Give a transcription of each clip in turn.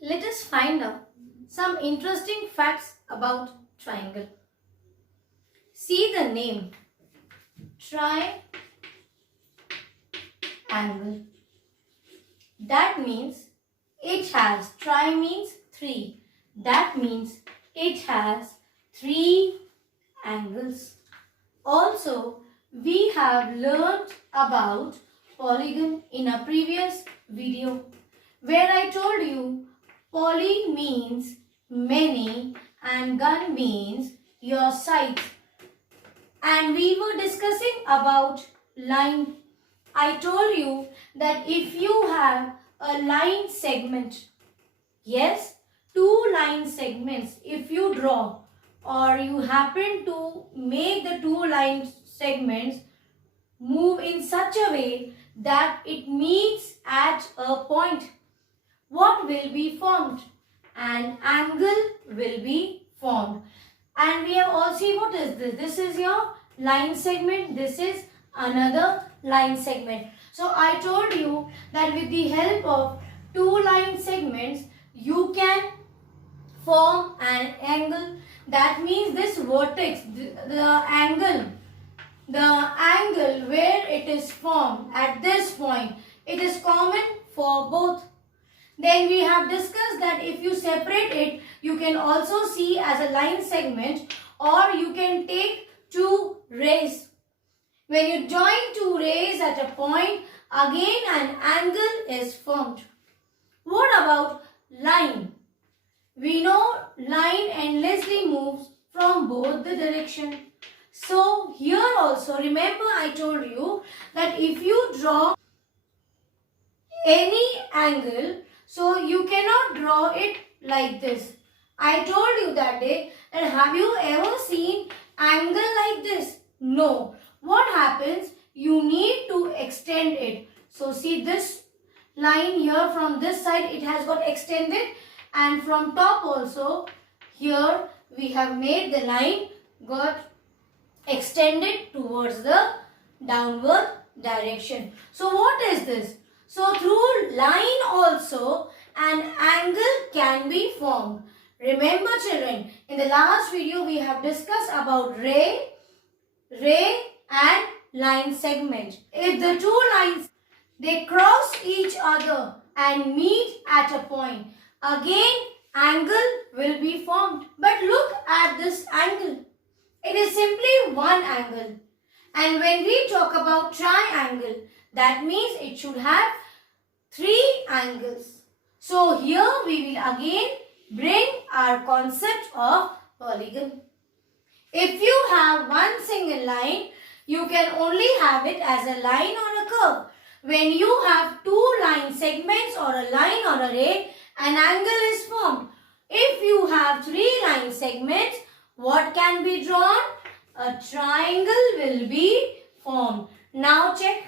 Let us find out some interesting facts about triangle. See the name, triangle. That means it has, tri means 3. That means it has 3 angles. Also, we have learned about polygon in a previous video where I told you poly means many and gon means your sides. And we were discussing about line. I told you that if you have a line segment, yes, 2 line segments, if you draw or you happen to make the 2 line segments move in such a way that it meets at a point, what will be formed? An angle will be formed. And we have all seen, what is this? This is your line segment. This is another line segment. So I told you that with the help of 2 line segments, you can form an angle. That means this vertex, the angle where it is formed at this point, it is common for both. Then we have discussed that if you separate it, you can also see as a line segment, or you can take 2 rays. When you join 2 rays at a point, again an angle is formed. What about line? We know line endlessly moves from both the direction. So here also, remember I told you that if you draw any angle, so you cannot draw it like this. I told you that day that have you ever seen angle like this? No. What happens? You need to extend it. So see this line here from this side, it has got extended, and from top also here we have made the line got extended towards the downward direction. So what is this? So through line also an angle can be formed. Remember children, in the last video we have discussed about ray and line segment. If the 2 lines, they cross each other and meet at a point, again angle will be formed. But look at this angle. It is simply one angle. And when we talk about triangle, that means it should have 3 angles. So here we will again bring our concept of polygon. If you have one single line, you can only have it as a line or a curve. When you have 2 line segments or a line or a ray, an angle is formed. If you have 3 line segments, what can be drawn? A triangle will be formed. Now check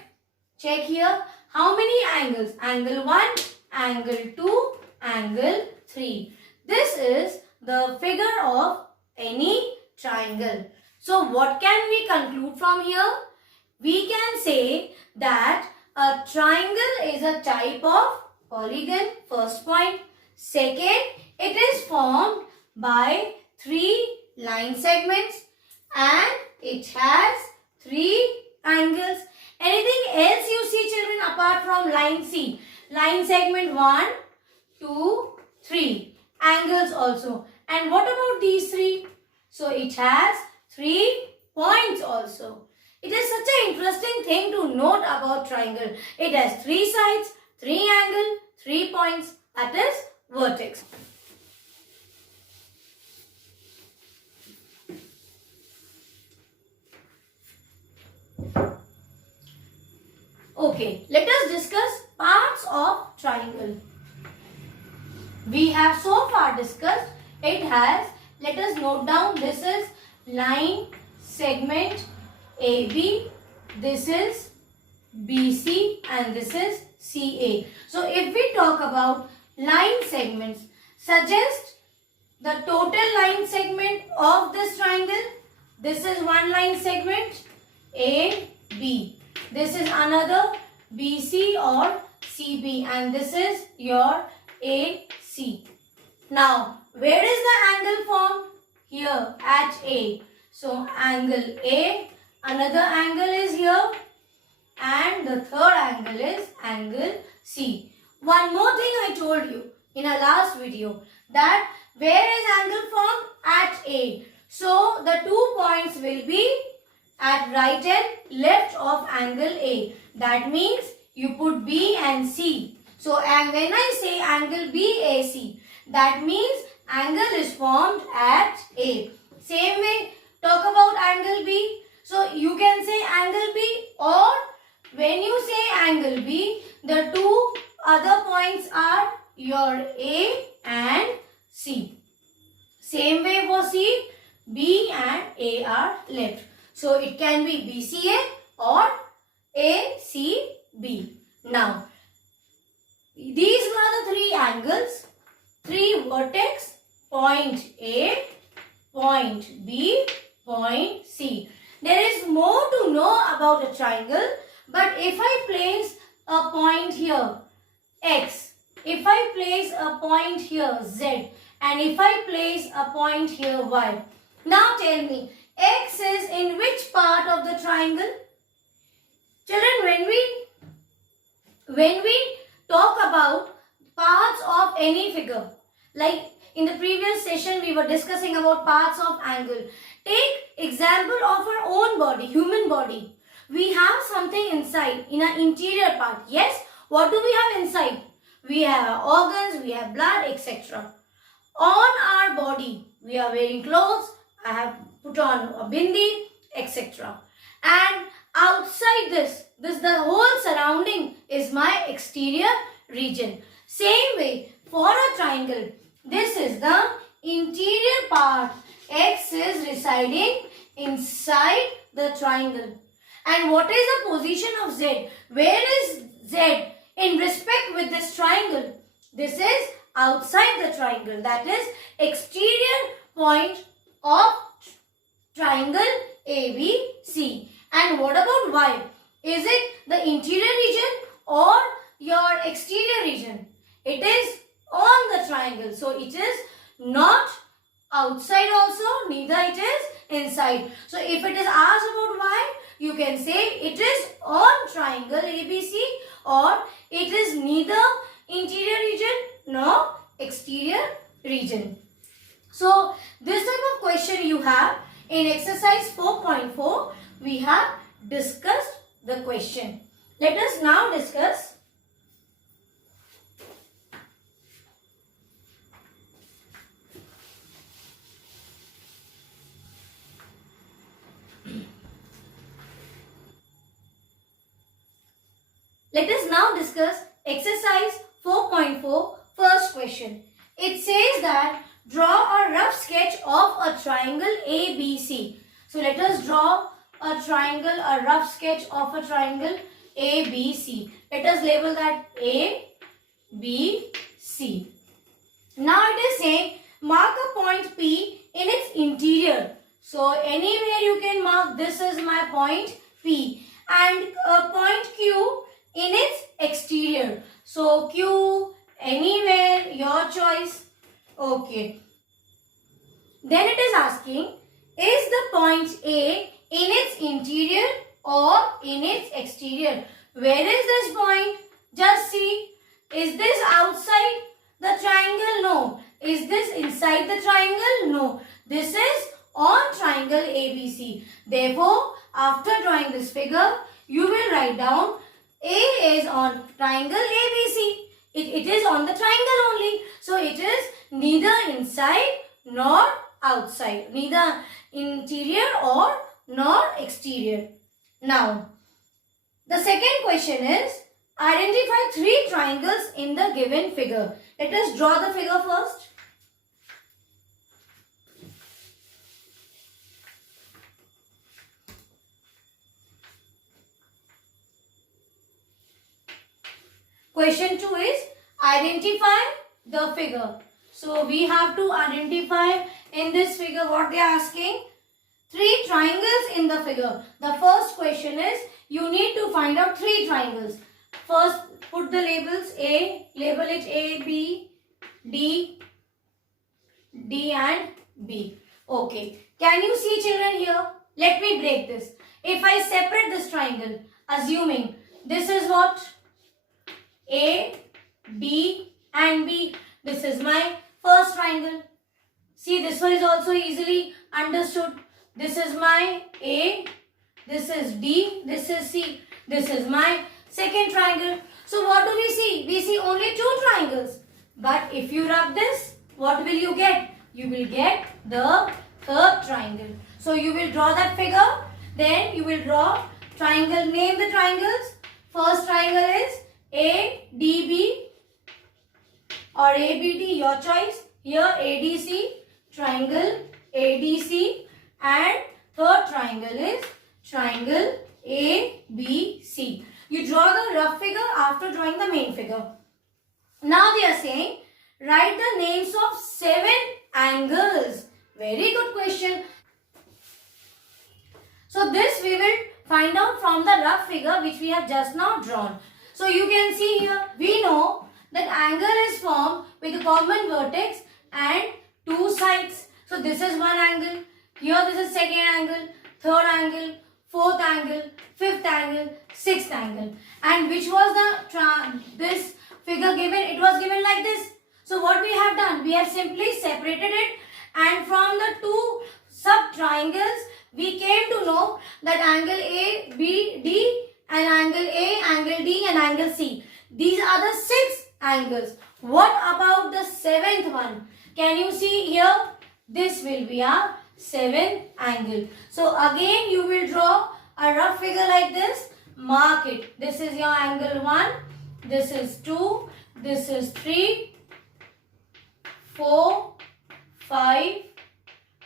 here. How many angles? Angle 1, angle 2, angle 3. This is the figure of any triangle. So what can we conclude from here? We can say that a triangle is a type of polygon, first point. Second, it is formed by 3 line segments and it has 3 angles. Anything else you see children apart from line C? Line segment 1, 2, 3. Angles also. And what about these 3? So it has 3 points also. It is such an interesting thing to note about triangle. It has 3 sides, 3 angles, 3 points. That is vertex. Okay, let us discuss parts of triangle. We have so far discussed, it has, let us note down, this is line segment AB, this is BC and this is CA. So if we talk about line segments, suggest the total line segment of this triangle. This is one line segment AB. This is another BC or CB and this is your AC. C. Now, where is the angle formed? Here at A. So, angle A, another angle is here, and the third angle is angle C. One more thing I told you in our last video, that where is angle formed? At A. So, the 2 points will be at right and left of angle A. That means you put B and C. So, and when I say angle BAC, that means angle is formed at A. Same way, talk about angle B. So, you can say angle B, or when you say angle B, the two other points are your A and C. Same way for C, B and A are left. So, it can be BCA or ACB. Now, these were the three angles, three vertex, point A, point B, point C. There is more to know about a triangle, but if I place a point here, X, if I place a point here, Z, and if I place a point here, Y. Now tell me, X is in which part of the triangle? Children, when we talk about parts of any figure, like in the previous session we were discussing about parts of angle. Take example of our own body, human body. We have something inside, in our interior part. Yes, what do we have inside? We have organs, we have blood, etc. On our body, we are wearing clothes, I have put on a bindi, etc. And outside this the whole surrounding is my exterior region. Same way, for a triangle, this is the interior part. X is residing inside the triangle. And what is the position of Z? Where is Z in respect with this triangle? This is outside the triangle. That is exterior point of triangle ABC. And what about Y? Is it the interior region or your exterior region? It is on the triangle. So it is not outside also, neither it is inside. So if it is asked about Y, you can say it is on triangle ABC, or it is neither interior region nor exterior region. So this type of question you have in exercise 4.4, we have discussed the question. Let us now discuss exercise 4.4, first question. It says that draw a rough sketch of a triangle ABC. So let us draw a triangle, a rough sketch of a triangle ABC. Let us label that A, B, C. Now it is saying mark a point P in its interior. So anywhere you can mark, this is my point P, and a point Q in its exterior. So Q anywhere, your choice. Okay. Then it is asking, is the point A in its interior or in its exterior? Where is this point? Just see. Is this outside the triangle? No. Is this inside the triangle? No. This is on triangle ABC. Therefore, after drawing this figure, you will write down A is on triangle ABC. It is on the triangle only. So, it is neither inside nor outside. Neither interior or nor exterior. Now, the second question is, identify 3 triangles in the given figure. Let us draw the figure first. Question 2 is, identify the figure. So, we have to identify in this figure what they are asking. 3 triangles in the figure. The first question is, you need to find out 3 triangles. First, put the labels A, label it A, B, D, D and B. Okay. Can you see children here? Let me break this. If I separate this triangle, assuming this is what? A, D and B. This is my first triangle. See, this one is also easily understood. This is my A, this is D, this is C. This is my second triangle. So what do we see? We see only two triangles. But if you rub this, what will you get? You will get the third triangle. So you will draw that figure. Then you will draw triangle. Name the triangles. First triangle is ADB or ABD, your choice. Here ADC, triangle ADC, and third triangle is triangle ABC. You draw the rough figure after drawing the main figure. Now they are saying write the names of 7 angles. Very good question. So this we will find out from the rough figure which we have just now drawn. So you can see here, we know that angle is formed with a common vertex and two sides. So this is one angle. Here this is second angle, third angle, fourth angle, fifth angle, sixth angle. And which was the this figure given? It was given like this. So what we have done? We have simply separated it, and from the two sub triangles we came to know that angle A, B, D and angle A, angle D and angle C. These are the 6 angles. What about the 7th one? Can you see here? This will be a 7th angle. So again you will draw a rough figure like this. Mark it. This is your angle 1. This is 2. This is 3, 4, 5,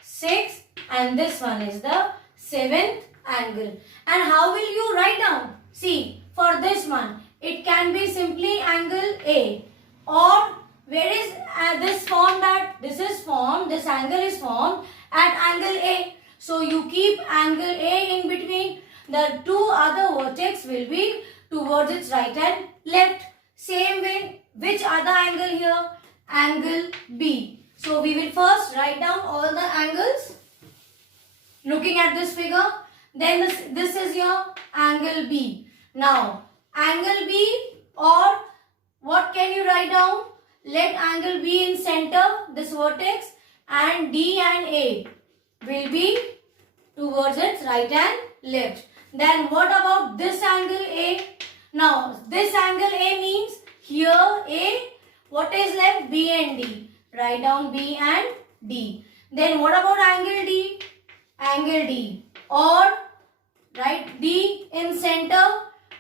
6 and this one is the 7th angle. And how will you write down? See, for this one, it can be simply angle A, or where is this formed at? This is formed, this angle is formed at angle A. So you keep angle A in between. The two other vertex will be towards its right and left. Same way, which other angle here? Angle B. So we will first write down all the angles. Looking at this figure, then this is your angle B. Now, angle B, or what can you write down? Let angle be in center, this vertex, and D and A will be towards its right and left. Then what about this angle A? Now, this angle A means here A, what is left? B and D. Write down B and D. Then what about angle D? Angle D, or write D in center.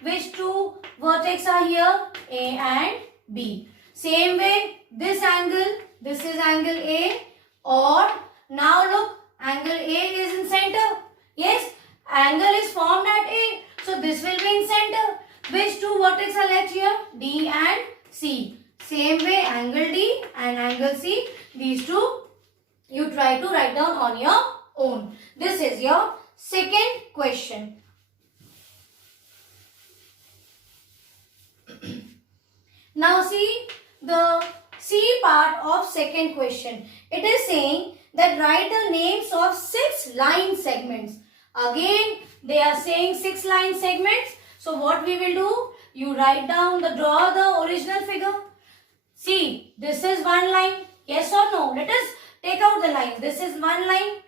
Which two vertex are here? A and B. Same way, this angle, this is angle A, or now look, angle A is in center. Yes, angle is formed at A. So this will be in center. Which two vertex are left here? D and C. Same way, angle D and angle C. These two you try to write down on your own. This is your second question. Now see the C part of second question. It is saying that write the names of 6 line segments. Again, they are saying 6 line segments. So what we will do? You write down draw the original figure. See, this is one line. Yes or no? Let us take out the lines. This is one line.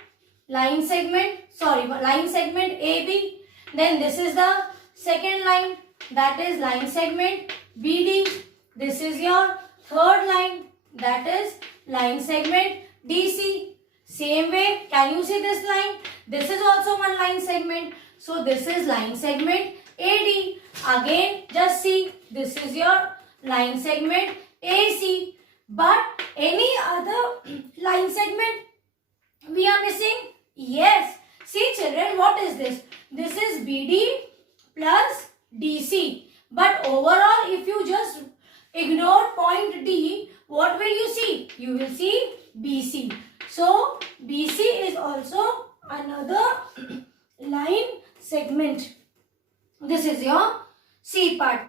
Line segment AB. Then this is the second line. That is line segment BD. This is your third line. That is line segment DC. Same way, can you see this line? This is also one line segment. So this is line segment AD. Again, just see, this is your line segment AC. But any other line segment we are missing? Yes. See children, what is this? This is BD plus DC. But overall, if you just ignore point D, what will you see? You will see BC. So, BC is also another line segment. This is your C part.